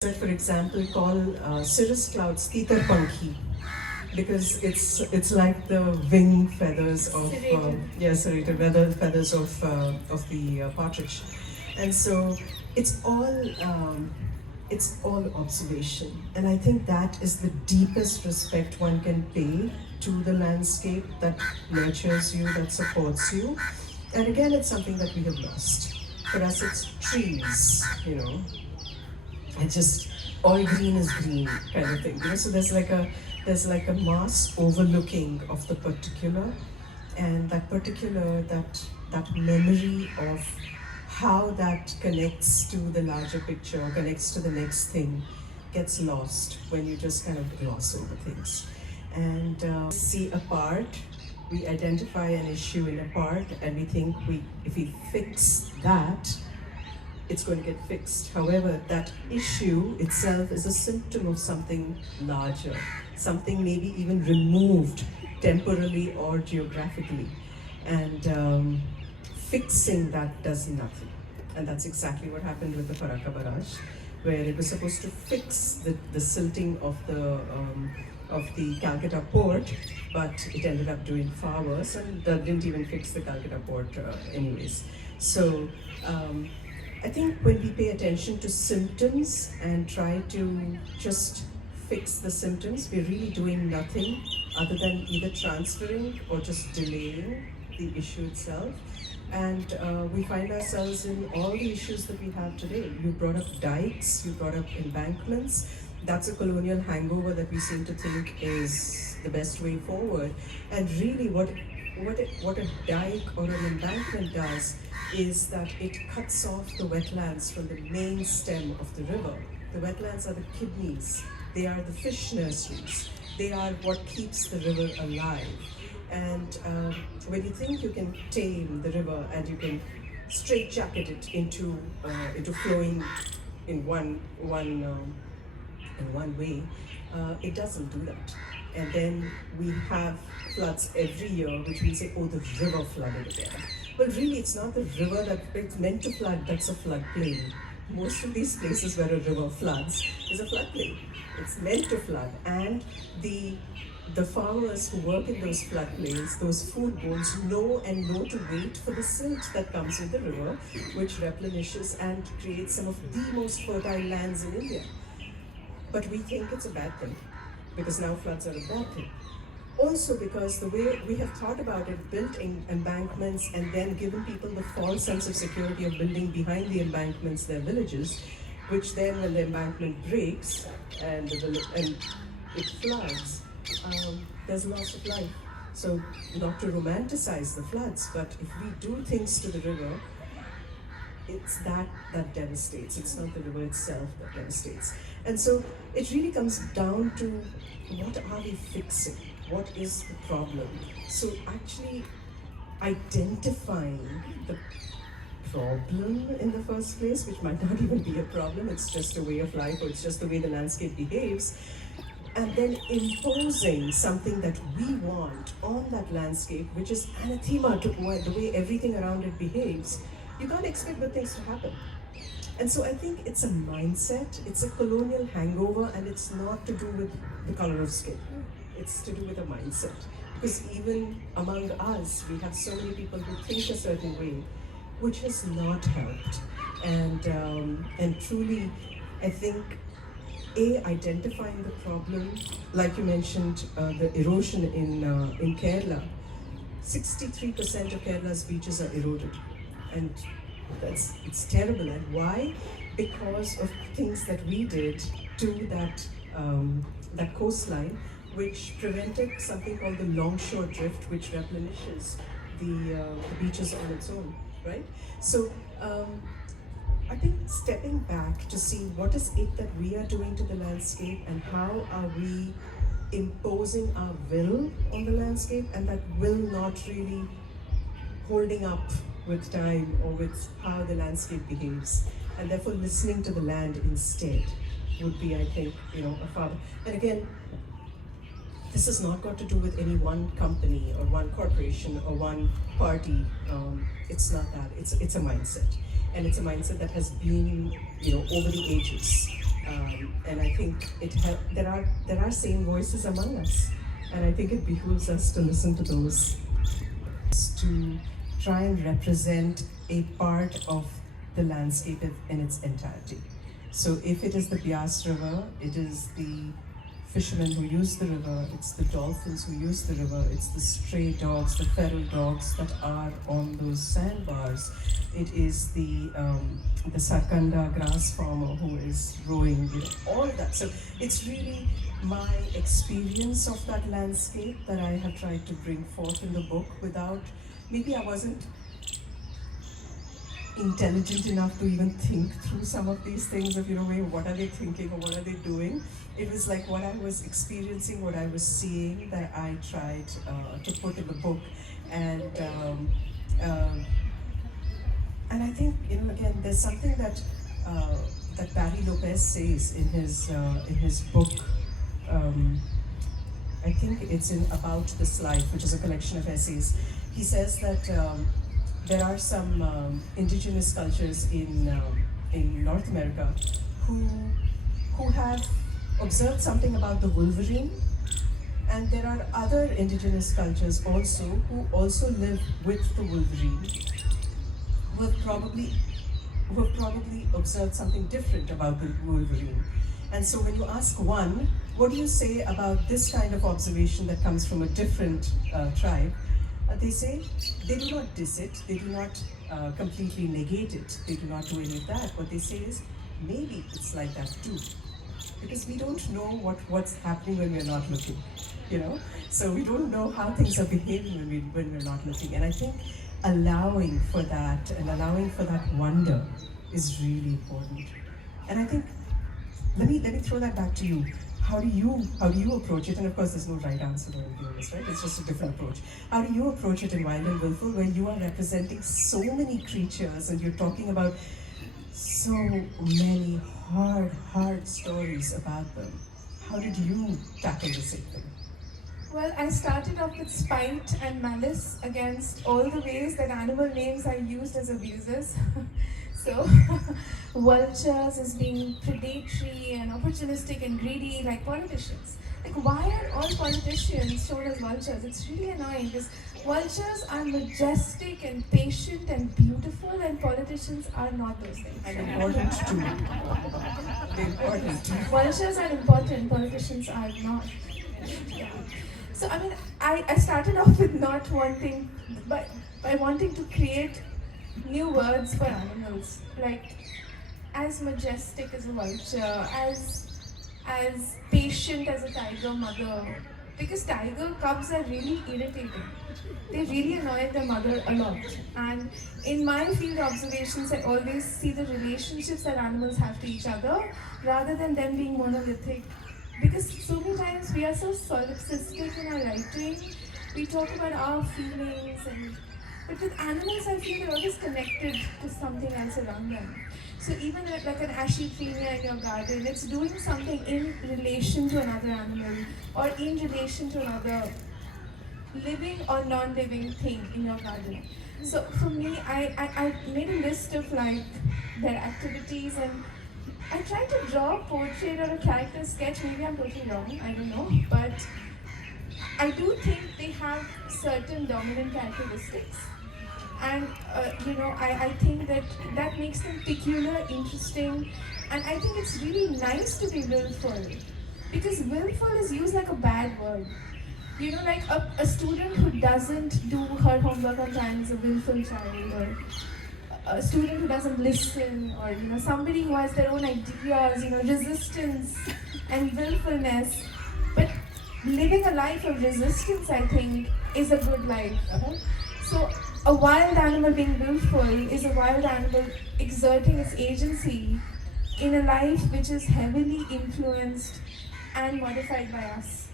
For example, call cirrus clouds Titar Pankhi because it's like the wing feathers of serrated feathers of the partridge, and so it's all observation, and I think that is the deepest respect one can pay to the landscape that nurtures you, that supports you, and again, it's something that we have lost. For us, it's trees, and just all green is green kind of thing. So there's like a mass overlooking of the particular, and that memory of how that connects to the larger picture, connects to the next thing, gets lost when you just kind of gloss over things. And see a part, we identify an issue in a part, and we think if we fix that, it's going to get fixed. However, that issue itself is a symptom of something larger, something maybe even removed temporally or geographically. And fixing that does nothing. And that's exactly what happened with the Farakka Barrage, where it was supposed to fix the silting of the Calcutta port, but it ended up doing far worse, and that didn't even fix the Calcutta port anyways. So I think when we pay attention to symptoms and try to just fix the symptoms, we're really doing nothing other than either transferring or just delaying the issue itself. And we find ourselves in all the issues that we have today. You brought up dikes, you brought up embankments. That's a colonial hangover that we seem to think is the best way forward. And really what a dike or an embankment does is that it cuts off the wetlands from the main stem of the river. The wetlands are the kidneys, they are the fish nurseries, they are what keeps the river alive. And when you think you can tame the river and you can straitjacket it into flowing in one way, it doesn't do that. And then we have floods every year, which we say, oh, the river flooded again. But really, it's not the river that it's meant to flood, that's a floodplain. Most of these places where a river floods is a floodplain. It's meant to flood. And the farmers who work in those floodplains, those food bones, know to wait for the silt that comes with the river, which replenishes and creates some of the most fertile lands in India. But we think it's a bad thing, because now floods are a bad thing. Also because the way we have thought about it, built embankments and then given people the false sense of security of building behind the embankments their villages, which then when the embankment breaks and it floods, there's loss of life. So not to romanticize the floods, but if we do things to the river, it's that devastates. It's not the river itself that devastates. And so it really comes down to what are we fixing? What is the problem? So actually identifying the problem in the first place, which might not even be a problem, it's just a way of life, or it's just the way the landscape behaves, and then imposing something that we want on that landscape, which is anathema to the way everything around it behaves. You can't expect good things to happen. And so I think it's a mindset, it's a colonial hangover, and it's not to do with the color of skin. It's to do with a mindset. Because even among us, we have so many people who think a certain way, which has not helped. And truly, I think, identifying the problem, like you mentioned, the erosion in Kerala, 63% of Kerala's beaches are eroded. And it's terrible. And why? Because of things that we did to that coastline, which prevented something called the longshore drift, which replenishes the beaches on its own, right? So I think stepping back to see what is it that we are doing to the landscape and how are we imposing our will on the landscape, and that will not really holding up with time or with how the landscape behaves, and therefore listening to the land instead would be, I think, a father. And again, this has not got to do with any one company or one corporation or one party. It's not that. It's a mindset, and it's a mindset that has been, over the ages. And I think there are sane voices among us, and I think it behooves us to listen to those, to try and represent a part of the landscape in its entirety. So if it is the Bias River, it is the fishermen who use the river, it's the dolphins who use the river, it's the stray dogs, the feral dogs that are on those sandbars. It is the Sarkanda grass farmer who is rowing, all that. So it's really my experience of that landscape that I have tried to bring forth in the book without, maybe I wasn't intelligent enough to even think through some of these things of, what are they thinking or what are they doing? It was like what I was experiencing, what I was seeing that I tried to put in the book. And I think, again, there's something that that Barry Lopez says in his book. I think it's in About This Life, which is a collection of essays. He says that there are some indigenous cultures in North America who have observed something about the wolverine, and there are other indigenous cultures also who also live with the wolverine, who have probably observed something different about the wolverine. And so when you ask one, what do you say about this kind of observation that comes from a different tribe? They say they do not diss it, they do not completely negate it, they do not do any of that. What they say is, maybe it's like that too. Because we don't know what's happening when we're not looking, So we don't know how things are behaving when we're not looking. And I think allowing for that and allowing for that wonder is really important. And I think, let me throw that back to you. How do you approach it? And of course, there's no right answer to anything this, right? It's just a different approach. How do you approach it in Wild and Wilful, where you are representing so many creatures and you're talking about so many hard stories about them? How did you tackle the same thing? Well, I started off with spite and malice against all the ways that animal names are used as abuses. So, vultures as being predatory and opportunistic and greedy like politicians. Like, why are all politicians shown as vultures? It's really annoying because vultures are majestic and patient and beautiful, and politicians are not those things. And important too. Important. Vultures are important, politicians are not. Yeah. So, I started off with not wanting, but by wanting to create new words for animals, like as majestic as a vulture, as patient as a tiger mother, because tiger cubs are really irritating. They really annoy their mother a lot. And in my field observations, I always see the relationships that animals have to each other rather than them being monolithic. Because so many times we are so solipsistic in our writing, we talk about our feelings, but with animals I feel they're always connected to something else around them. So even like an Ashitrenia in your garden, it's doing something in relation to another animal or in relation to another living or non-living thing in your garden. So for me, I made a list of like their activities, and I tried to draw a portrait or a character sketch. Maybe I'm totally wrong, I don't know, but I do think they have certain dominant characteristics. And I think that makes them peculiar, interesting, and I think it's really nice to be willful, because willful is used like a bad word. Like a student who doesn't do her homework on time is a willful child, or a student who doesn't listen, or somebody who has their own ideas, resistance and willfulness. But living a life of resistance, I think, is a good life. So a wild animal being willful is a wild animal exerting its agency in a life which is heavily influenced and modified by us.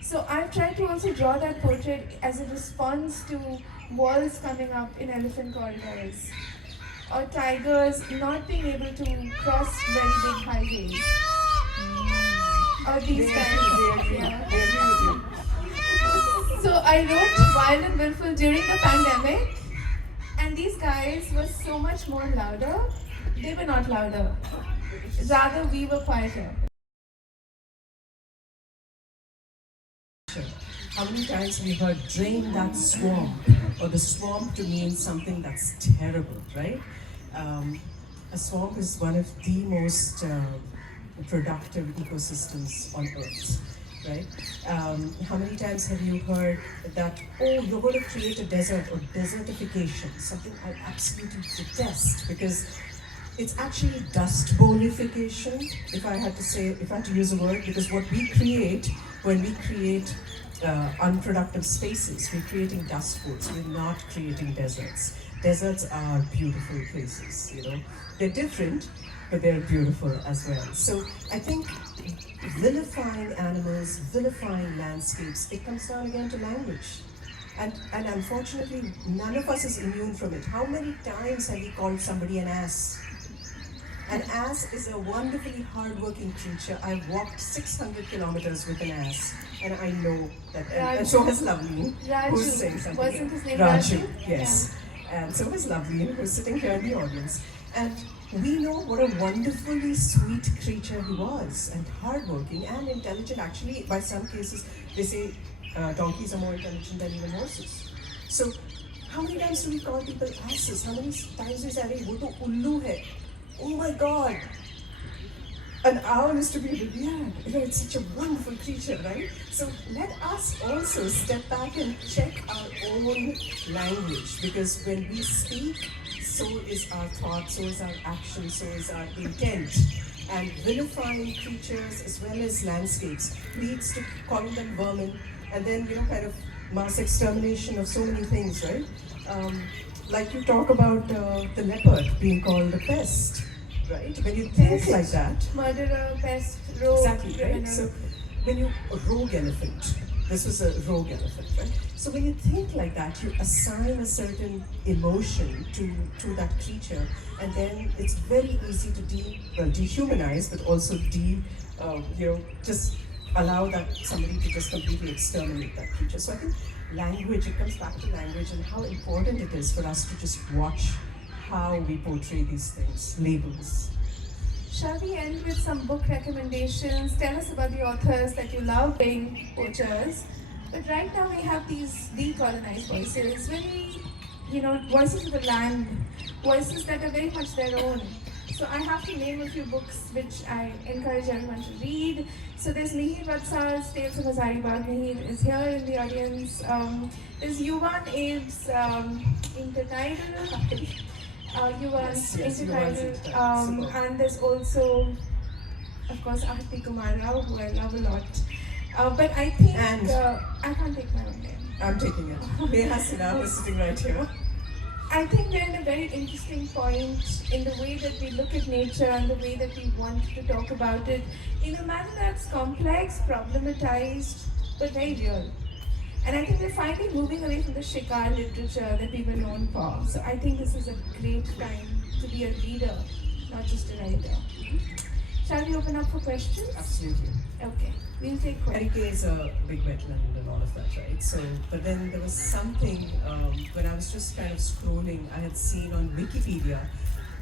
So I've tried to also draw that portrait as a response to walls coming up in elephant corridors, or tigers not being able to cross very big highways, or these kinds. So I wrote Wild and Wilful during the pandemic, and these guys were so much more louder. They were not louder. Rather, we were quieter. How many times have you heard drain that swamp, or the swamp to mean something that's terrible, right? A swamp is one of the most productive ecosystems on earth, right? How many times have you heard that, oh, you're going to create a desert, or desertification, something I absolutely detest, because it's actually dust bowlification, if I had to use a word, because what we create when we create unproductive spaces, we're creating dust bowls, we're not creating deserts. Deserts are beautiful places, you know. They're different, but they're beautiful as well. So I think vilifying animals, vilifying landscapes, it comes down again to language. And unfortunately, none of us is immune from it. How many times have you called somebody an ass? An ass is a wonderfully hardworking creature. I've walked 600 kilometers with an ass, and I know that. And so has Loveleen, who's saying something. Wasn't his name Raju? Yes. Yeah. And so is Loveleen, who's sitting here in the audience. And we know what a wonderfully sweet creature he was, and hardworking and intelligent. Actually, by some cases, they say donkeys are more intelligent than even horses. So, how many times do we call people asses? How many times do we say, "Wo to ullu hai"? Oh my God! An owl is to be revered. You know, it's such a wonderful creature, right? So let us also step back and check our own language, because when we speak, so is our thought, so is our action, so is our intent. And vilifying creatures as well as landscapes leads to calling them vermin, and then, you know, kind of mass extermination of so many things, right? Like you talk about the leopard being called a pest, right? When you think like that, murderer, pest, rogue, exactly, right? criminal. So when you a rogue elephant, this was a rogue elephant, right? So when you think like that, you assign a certain emotion to that creature, and then it's very easy to dehumanize, but also just allow that somebody to just completely exterminate that creature. So I think language, it comes back to language and how important it is for us to just watch how we portray these things, labels. Shall we end with some book recommendations? Tell us about the authors that you love, being poachers. But right now we have these decolonized voices, very, voices of the land, voices that are very much their own. So I have to name a few books which I encourage everyone to read. So there's Mihir Vatsar's Tales of Hazaribagh. Mihir is here in the audience. There's Yuvan Abe's Intertidal. Yuvan's Intertidal. And there's also, of course, Arati Kumar Rao, who I love a lot. But I think I can't take my own name. I'm taking it. Neha Sinha is sitting right here. I think we're in a very interesting point in the way that we look at nature and the way that we want to talk about it in a manner that's complex, problematized, but very real. And I think we're finally moving away from the shikar literature that we were known for. So I think this is a great time to be a reader, not just a writer. Shall we open up for questions? Absolutely. Okay, we'll take questions. Arike is a big wetland and all of that, right? So, but then there was something, when I was just kind of scrolling, I had seen on Wikipedia,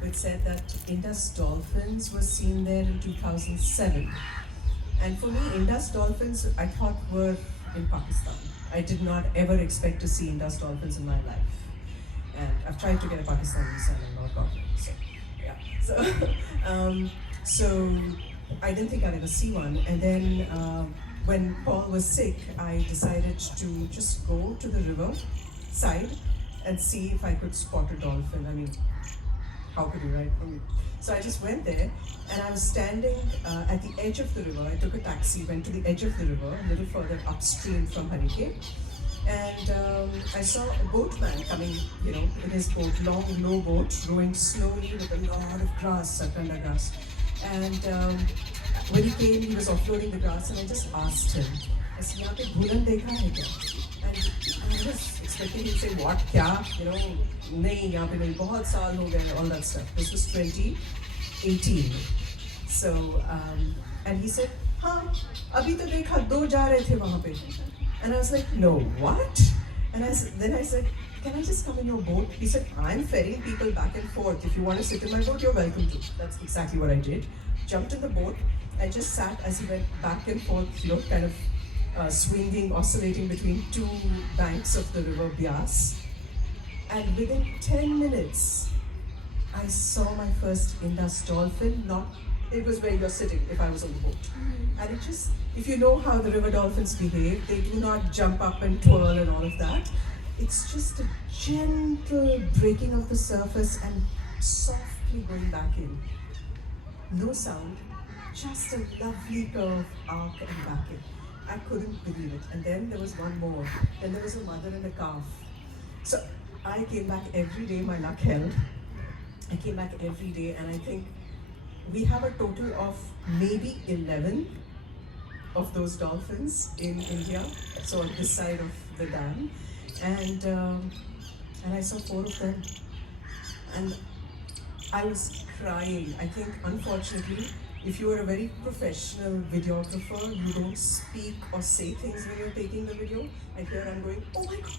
which said that Indus dolphins were seen there in 2007. And for me, Indus dolphins, I thought were in Pakistan. I did not ever expect to see Indus dolphins in my life. And I've tried to get a Pakistani visa and not gotten it. So, yeah. So I didn't think I'd ever see one. And then when Paul was sick, I decided to just go to the river side and see if I could spot a dolphin. I mean, how could you, right? So I just went there, and I was standing at the edge of the river. I took a taxi, went to the edge of the river, a little further upstream from Harike. And I saw a boatman coming, in his boat, long, low boat, rowing slowly with a lot of grass, sakanda grass. And when he came, he was offloading the grass, and I just asked him, I said, "Yahan pe bhulan dekha hai kya?" And I was expecting him to say, "What, kya?" Nahi, yahan pe nahi, bahut saal ho gaye, all that stuff. This was 2018. So, and he said, "Haan, abhi to dekha, do ja rahe the wahan pe." And I was like, "No, what?" And then I said, can I just come in your boat? He said, I'm ferrying people back and forth. If you want to sit in my boat, you're welcome to. That's exactly what I did. Jumped in the boat. I just sat as he went back and forth, kind of swinging, oscillating between two banks of the river Bias. And within 10 minutes, I saw my first Indus dolphin. It was where you're sitting if I was on the boat. And it just, if you know how the river dolphins behave, they do not jump up and twirl and all of that. It's just a gentle breaking of the surface and softly going back in. No sound, just a lovely curve, arc and back in. I couldn't believe it. And then there was one more. Then there was a mother and a calf. So I came back every day, my luck held. I came back every day, and I think we have a total of maybe 11 of those dolphins in India, so on this side of the dam. And I saw 4 of them. And I was crying. I think, unfortunately, if you are a very professional videographer, you don't speak or say things when you're taking the video. And here I'm going, oh my God,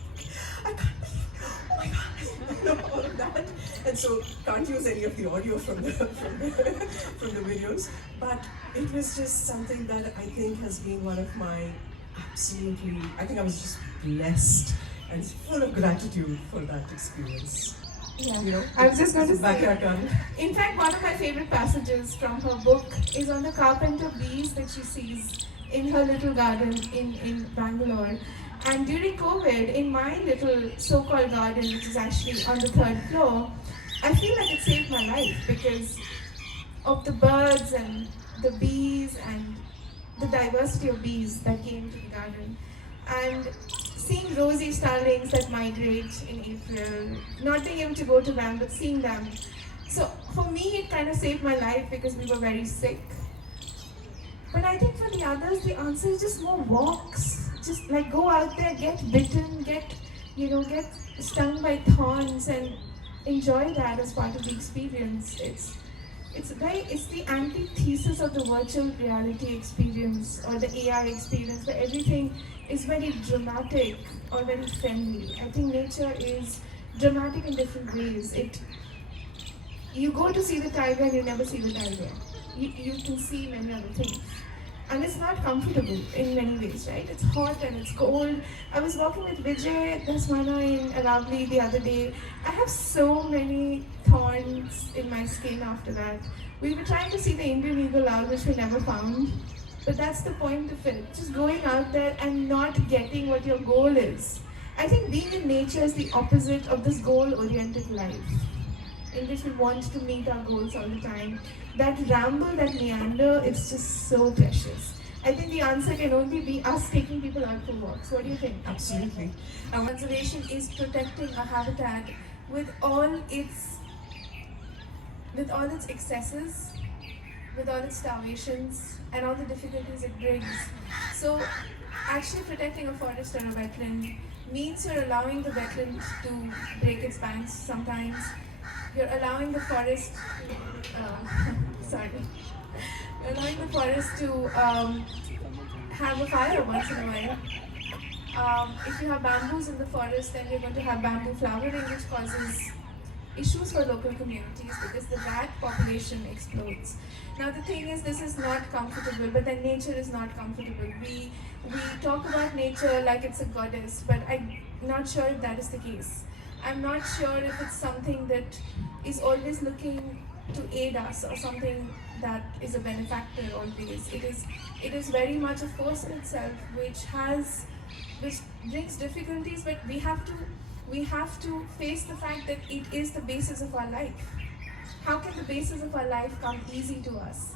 I can't believe it. Oh my God, you know, all of that. And so can't use any of the audio from the videos. But it was just something that I think has been one of my I think I was just blessed and full of gratitude for that experience. Yeah, you know, I was just going to say, backyard garden. in fact, one of my favorite passages from her book is on the carpenter bees that she sees in her little garden in Bangalore. And during COVID, in my little so-called garden, which is actually on the 3rd floor, I feel like it saved my life because of the birds and the bees and the diversity of bees that came to the garden. And seeing rosy starlings that migrate in April, not being able to go to them, but seeing them. So for me, it kind of saved my life because we were very sick. But I think for the others, the answer is just more walks. Just like go out there, get bitten, get stung by thorns and enjoy that as part of the experience. It's the antithesis of the virtual reality experience or the AI experience where everything is very dramatic or very friendly. I think nature is dramatic in different ways. You go to see the tiger and you never see the tiger. You can see many other things. And it's not comfortable in many ways, right? It's hot and it's cold. I was walking with Vijay Dasmana in Aravali the other day. I have so many thorns in my skin after that. We were trying to see the Indian eagle owl, which we never found. But that's the point of it. Just going out there and not getting what your goal is. I think being in nature is the opposite of this goal-oriented life, in which we want to meet our goals all the time. That ramble, that meander, it's just so precious. I think the answer can only be us taking people out for walks. What do you think? Absolutely. Conservation is protecting a habitat with all its excesses, with all its starvations, and all the difficulties it brings. So, actually protecting a forest or a wetland means you're allowing the wetland to break its banks sometimes. You're allowing the forest You're allowing the forest to have a fire once in a while. If you have bamboos in the forest, then you're going to have bamboo flowering, which causes issues for local communities because the rat population explodes. Now the thing is, this is not comfortable, but then nature is not comfortable. We talk about nature like it's a goddess, but I'm not sure if that is the case. I'm not sure if it's something that is always looking to aid us or something that is a benefactor always. It is very much a force in itself which brings difficulties, but we have to face the fact that it is the basis of our life. How can the basis of our life come easy to us?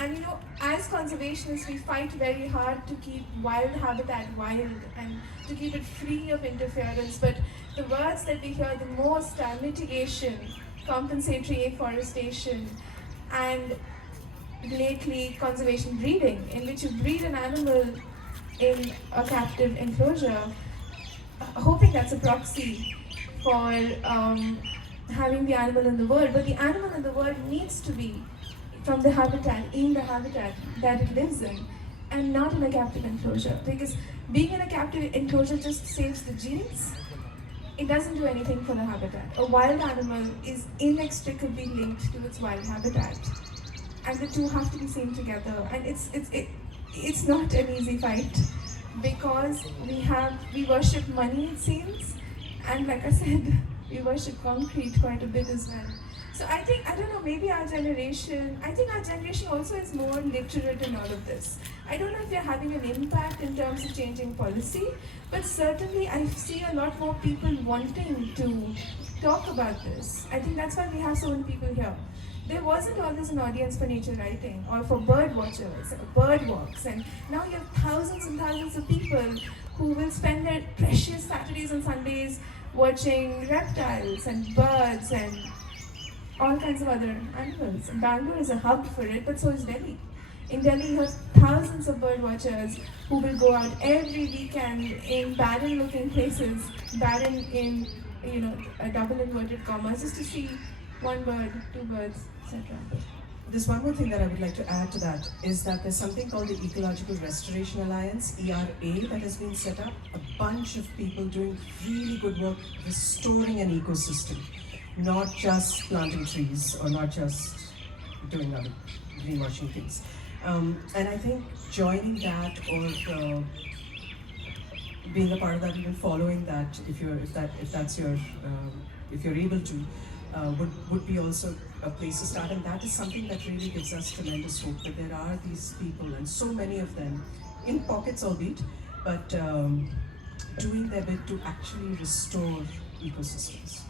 And as conservationists, we fight very hard to keep wild habitat wild and to keep it free of interference. But the words that we hear the most are mitigation, compensatory afforestation, and lately conservation breeding, in which you breed an animal in a captive enclosure, hoping that's a proxy for having the animal in the world. But the animal in the world needs to be from the habitat, in the habitat that it lives in, and not in a captive enclosure. Because being in a captive enclosure just saves the genes, it doesn't do anything for the habitat. A wild animal is inextricably linked to its wild habitat, and the two have to be seen together. And it's not an easy fight, because we worship money, it seems, and like I said, we worship concrete quite a bit as well. So I don't know, maybe our generation also is more literate in all of this. I don't know if they're having an impact in terms of changing policy, but certainly I see a lot more people wanting to talk about this. I think that's why we have so many people here. There wasn't always an audience for nature writing or for bird watchers, bird walks, and now you have thousands and thousands of people who will spend their precious Saturdays and Sundays watching reptiles and birds and all kinds of other animals. And Bangalore is a hub for it, but so is Delhi. In Delhi, you have thousands of bird watchers who will go out every weekend in barren-looking places, barren in, a double inverted commas, just to see one bird, two birds, etc. There's one more thing that I would like to add to that, is that there's something called the Ecological Restoration Alliance, ERA, that has been set up. A bunch of people doing really good work restoring an ecosystem, not just planting trees or not just doing other greenwashing things. And I think joining that or being a part of that, even following that, if you're able to, would be also a place to start. And that is something that really gives us tremendous hope, that there are these people, and so many of them, in pockets albeit, but doing their bit to actually restore ecosystems.